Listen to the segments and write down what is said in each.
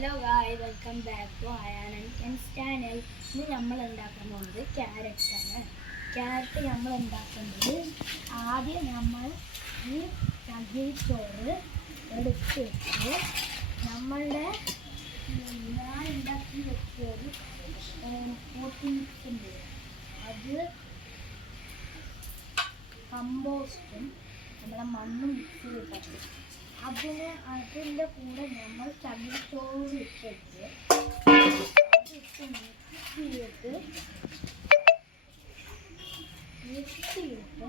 Hello guys, welcome back to Ayaan and Ken's channel. ഇന്ന് നമ്മൾ ഉണ്ടാക്കാൻ പോകുന്നത് ക്യാരറ്റാണ്. ക്യാരറ്റ് നമ്മൾ ഉണ്ടാക്കുന്നത് ആദ്യം നമ്മൾ ഈ ചകിരിച്ചോറ് എടുത്തിട്ട് നമ്മളുടെ ഞാൻ ഉണ്ടാക്കി വെച്ചൊരു പോട്ടി മിക്സ് ഉണ്ട്. അത് കമ്പോസ്റ്റും നമ്മളെ മണ്ണും മിക്സ് ചെയ്തിട്ട് അതിൻ്റെ കൂടെ നമ്മൾ ചകിരിച്ചോറ് ഇട്ടിട്ട് മിക്സിയിട്ട്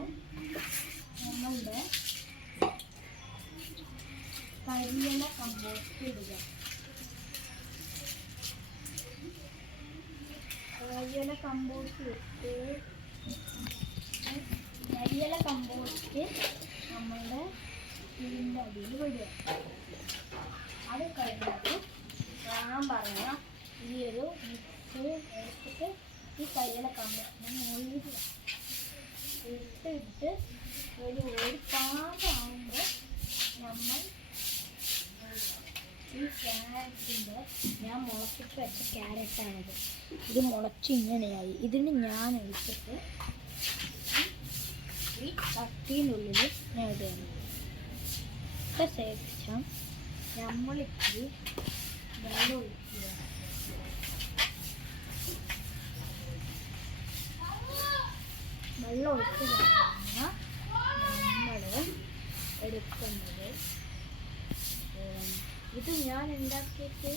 നമ്മളുടെ കരിയില കമ്പോസ്റ്റ് ഇടുക. കരിയില കമ്പോസ്റ്റ് നമ്മളുടെ ഇതിൻ്റെ അടിയിൽ വിടുക. അത് കഴിഞ്ഞിട്ട് ഞാൻ പറഞ്ഞ ഈ ഒരു മിക്സ് എടുത്തിട്ട് ഈ കരിയില കമ്പോസ്റ്റിനെ മുഴുവൻ ഇട്ടിട്ട് ഒരു പാകമാകുമ്പോൾ നമ്മൾ ഈ ക്യാരറ്റിൻ്റെ ഞാൻ മുളച്ചിട്ട് വെച്ച ക്യാരറ്റാണിത്. ഇത് മുളച്ച് ഇങ്ങനെയായി. ഇതിന് ഞാൻ എടുത്തിട്ട് ഈ ചട്ടീനുള്ളിൽ ഞാൻ ഇടുകയാണ്. ശേഷം നമ്മളിത്തിരി വെള്ളം ഒഴിക്കുക. വെള്ളം ഒഴിച്ച് കഴിഞ്ഞാൽ നമ്മൾ എടുക്കുന്നത് ഇത് ഞാൻ ഉണ്ടാക്കിയിട്ട്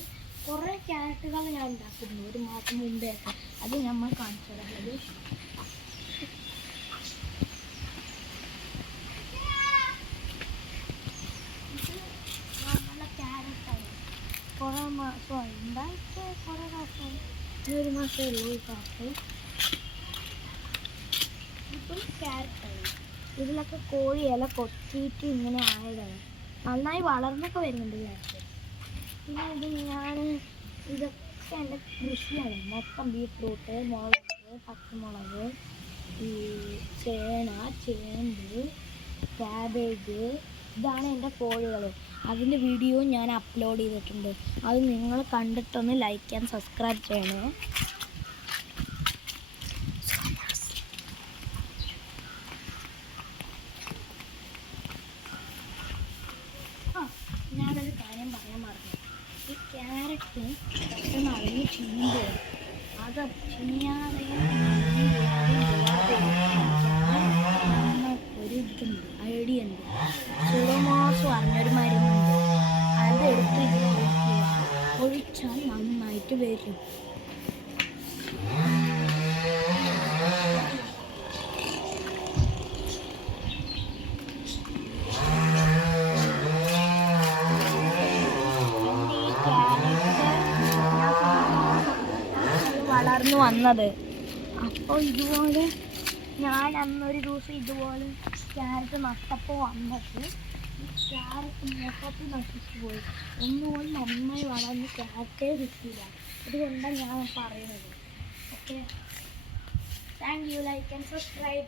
കുറേ ക്യാരറ്റുകൾ ഞാൻ ഉണ്ടാക്കുന്നു ഒരു മാസം മുമ്പേ. അത് നമ്മൾ കാണിച്ചു തരാം. കുറേ മാസമായി ഉണ്ടായിട്ട് കുറേ മാസമായി. ഒരു മാസമേ ഉള്ളൂ ഈ കാറ്റ്. ഇപ്പം ക്യാരറ്റായി. ഇതിലൊക്കെ കോഴി ഇല കൊത്തിയിട്ട് ഇങ്ങനെ ആയതാണ്. നന്നായി വളർന്നൊക്കെ വരുന്നുണ്ട് ക്യാരറ്റ്. പിന്നെ ഇതൊക്കെ എൻ്റെ കൃഷിയാണ്. മൊത്തം ബീട്രൂട്ട്, മുളക്, പച്ചമുളക്, ഈ ചേന, ചേമ്പ്, ക്യാബേജ്, ഇതാണ് എൻ്റെ കോഴികൾ. അതിൻ്റെ വീഡിയോ ഞാൻ അപ്ലോഡ് ചെയ്തിട്ടുണ്ട്. അത് നിങ്ങൾ കണ്ടിട്ടൊന്ന് ലൈക്ക് ആൻഡ് സബ്സ്ക്രൈബ് ചെയ്യണേ. ഞാനൊരു കാര്യം പറയാൻ മറന്നു. ഈ ക്യാരറ്റ് പെട്ടെന്ന് അറിഞ്ഞ് ചീന്തുക. അത് ചീയാതെ ഒരു ഇതുണ്ട്, ഐഡിയ ഉണ്ട്. സുഡോമോണാസ് പറഞ്ഞൊരു മരുന്നുണ്ട്. അതെടുത്ത് ഇത് ഒഴിച്ചാൽ നന്നായിട്ട് വരും. വളർന്നു വന്നത്. അപ്പോൾ ഇതുപോലെ ഞാൻ അന്നൊരു ദിവസം ഇതുപോലെ ക്യാരറ്റ് നട്ടപ്പോൾ വന്നിട്ട് ഈ ക്യാരറ്റ് മൊത്തത്തിൽ നശിച്ചു പോയി. ഒന്നുപോലെ നന്നായി വളർന്ന് ക്യാരറ്റേ കിട്ടിയില്ല. അതുകൊണ്ടാണ് ഞാൻ പറയുന്നത്. Okay, thank you. Like and subscribe.